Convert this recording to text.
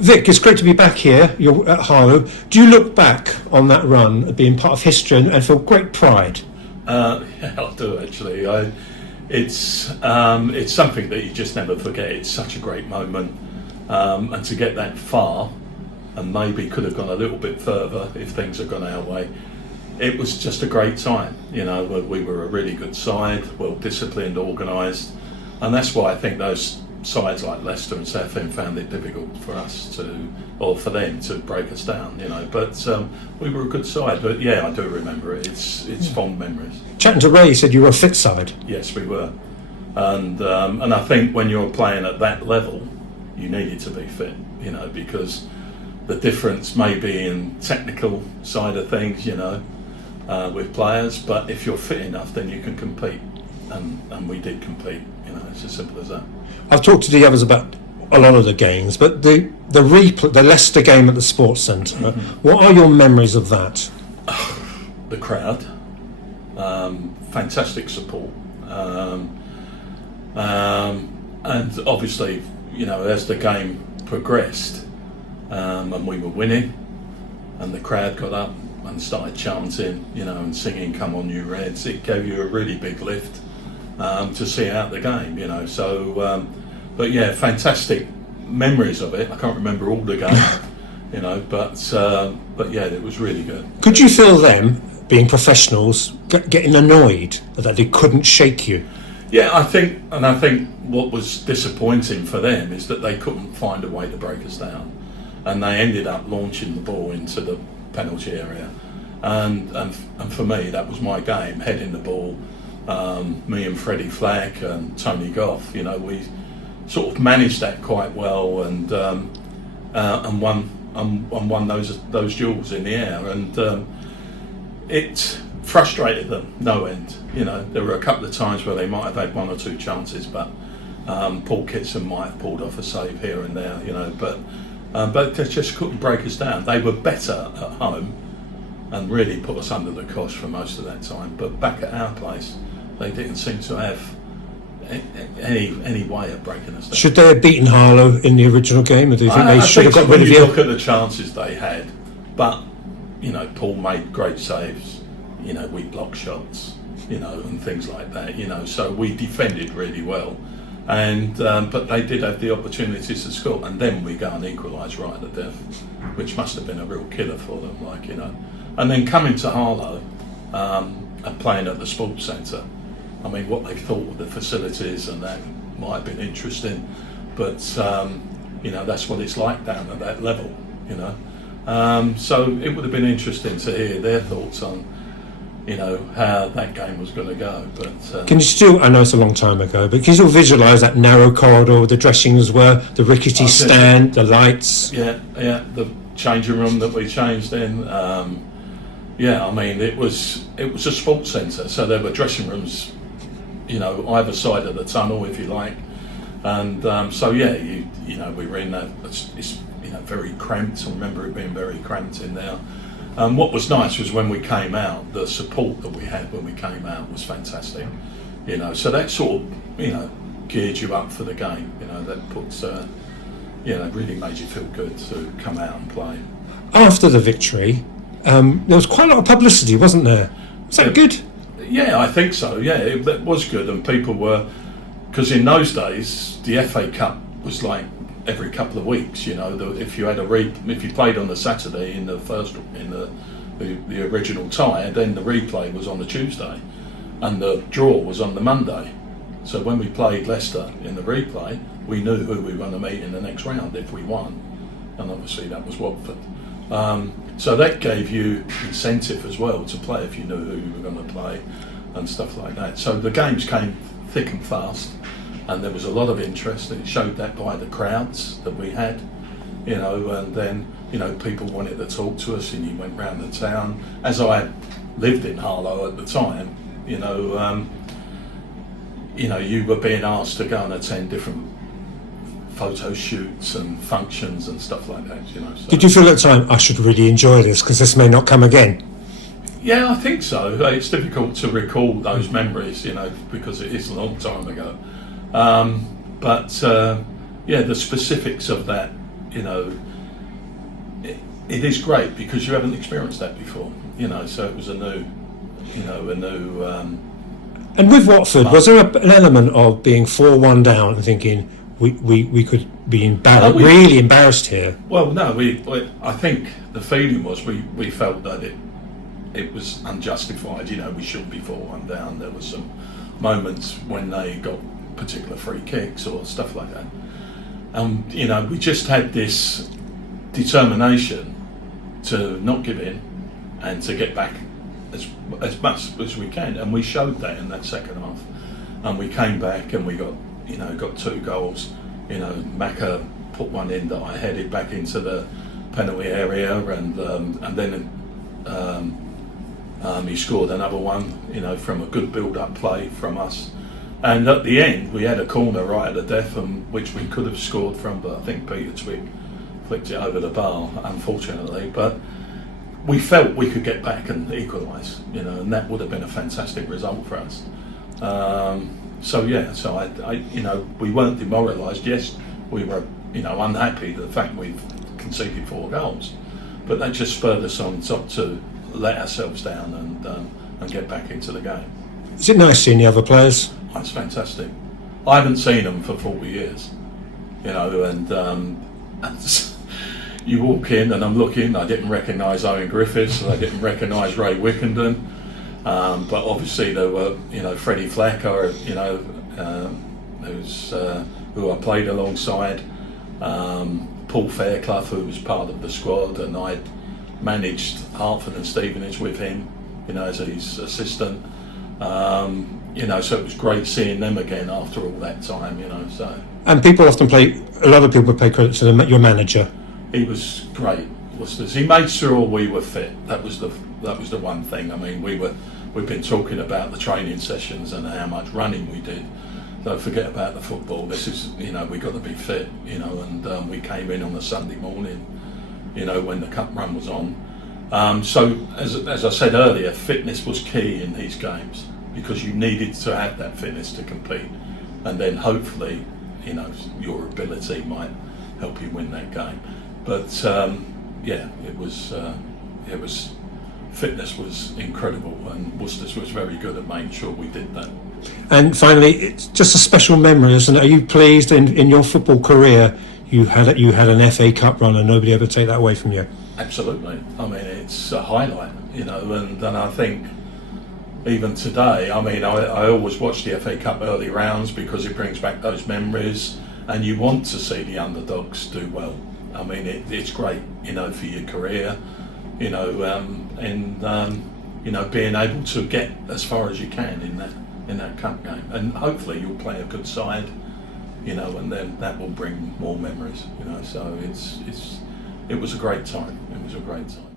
Vic, it's great to be back here. You're at Harlow. Do you look back on that run as being part of history and feel great pride? Yeah, I do actually. It's something that you just never forget. It's such a great moment, and to get that far, and maybe could have gone a little bit further if things had gone our way. It was just a great time. You know, we were a really good side, well disciplined, organised, and that's why I think those sides like Leicester and Southend found it difficult for us or for them to break us down, you know. But we were a good side. But yeah, I do remember it. It's fond memories. Chatting to Ray, he said you were a fit side. Yes, we were, and I think when you're playing at that level, you needed to be fit, you know, because the difference may be in technical side of things, you know, with players. But if you're fit enough, then you can compete, and we did compete. You know, it's as simple as that. I've talked to the others about a lot of the games, but the Leicester game at the Sports Centre, what are your memories of that? The crowd, fantastic support, and obviously, you know, as the game progressed, and we were winning, and the crowd got up and started chanting, you know, and singing "Come on, you Reds," it gave you a really big lift to see out the game, you know. So, but yeah, fantastic memories of it. I can't remember all the game, you know, but yeah, it was really good. Could you feel them, being professionals, getting annoyed that they couldn't shake you? Yeah, I think what was disappointing for them is that they couldn't find a way to break us down, and they ended up launching the ball into the penalty area, and for me that was my game, heading the ball. Me and Freddie Flack and Tony Goff, you know, we sort of managed that quite well, and won those duels in the air, and it frustrated them no end. You know, there were a couple of times where they might have had one or two chances, but Paul Kitson might have pulled off a save here and there, you know, but they just couldn't break us down. They were better at home and really put us under the cosh for most of that time, but back at our place they didn't seem to have any way of breaking us down. Should they have beaten Harlow in the original game, or do you think they should have got rid of you? When you look at the chances they had, but you know, Paul made great saves, you know, we blocked shots, you know, and things like that, you know, so we defended really well, and but they did have the opportunities to score, and then we go and equalise right at the death, which must have been a real killer for them, like, you know. And then coming to Harlow and playing at the Sports Centre, I mean, what they thought of the facilities and that might have been interesting, but you know, that's what it's like down at that level, you know. So it would have been interesting to hear their thoughts on, you know, how that game was going to go. But can you still, I know it's a long time ago, but can you still visualise that narrow corridor where the dressings were, the rickety stand, the lights? Yeah, the changing room that we changed in. Yeah, I mean, it was a sports centre, so there were dressing rooms, you know, either side of the tunnel, if you like, and so yeah, you know, we were in that. It's you know, very cramped. I remember it being very cramped in there. What was nice was when we came out, the support that we had when we came out was fantastic. You know, so that sort of, you know, geared you up for the game. You know, that puts you know, really made you feel good to come out and play. After the victory, there was quite a lot of publicity, wasn't there? Was that good? Yeah, I think so. Yeah, it was good, and people were, because in those days the FA Cup was like every couple of weeks. You know, if you had if you played on the Saturday in the original tie, then the replay was on the Tuesday, and the draw was on the Monday. So when we played Leicester in the replay, we knew who we were going to meet in the next round if we won, and obviously that was Watford. So that gave you incentive as well to play if you knew who you were going to play and stuff like that. So the games came thick and fast, and there was a lot of interest, and it showed that by the crowds that we had, you know, and then, you know, people wanted to talk to us, and you went round the town. As I had lived in Harlow at the time, you know, you were being asked to go and attend different photo shoots and functions and stuff like that, you know. So. Did you feel at the time, I should really enjoy this because this may not come again? Yeah, I think so. It's difficult to recall those memories, you know, because it is a long time ago. But yeah, the specifics of that, you know, it is great because you haven't experienced that before, you know. So it was a new. And with Watford, was there an element of being 4-1 down and thinking we could be really embarrassed here? Well, no, I think the feeling was we felt that it was unjustified. You know, we shouldn't be 4-1 down. There were some moments when they got particular free kicks or stuff like that. You know, we just had this determination to not give in and to get back as much as we can, and we showed that in that second half. And we came back and we got 2 goals. You know, Macca put one in that I headed back into the penalty area, and then he scored another one. You know, from a good build-up play from us. And at the end, we had a corner right at the death, which we could have scored from, but I think Peter Twig flicked it over the bar, unfortunately. But we felt we could get back and equalise, you know, and that would have been a fantastic result for us. So I you know, we weren't demoralised. Yes, we were, you know, unhappy with the fact we've conceded 4 goals, but that just spurred us on top to let ourselves down and get back into the game. Is it nice seeing the other players? It's fantastic. I haven't seen them for 40 years, you know, and you walk in and I'm looking, I didn't recognise Owen Griffiths, I didn't recognise Ray Wickenden, but obviously there were, you know, Freddie Fleck, or, you know, who I played alongside, Paul Fairclough, who was part of the squad, and I'd managed Hartford and Stevenage with him, you know, as his assistant. You know, so it was great seeing them again after all that time, you know. So. And people often a lot of people pay credit to your manager. He was great. He made sure we were fit. That was the one thing. I mean, we've been talking about the training sessions and how much running we did. Don't forget about the football. This is, you know, we got to be fit, you know. And we came in on a Sunday morning, you know, when the cup run was on. So as I said earlier, fitness was key in these games, because you needed to have that fitness to compete, and then hopefully, you know, your ability might help you win that game. But it was fitness was incredible, and Worcester was very good at making sure we did that. And finally, it's just a special memory, isn't it? Are you pleased in your football career you had an FA Cup run and nobody ever take that away from you? Absolutely. I mean, it's a highlight, you know, and I think even today, I mean, I always watch the FA Cup early rounds because it brings back those memories, and you want to see the underdogs do well. I mean, it's great, you know, for your career, you know, you know, being able to get as far as you can in that cup game, and hopefully you'll play a good side, you know, and then that will bring more memories, you know. So it was a great time. It was a great time.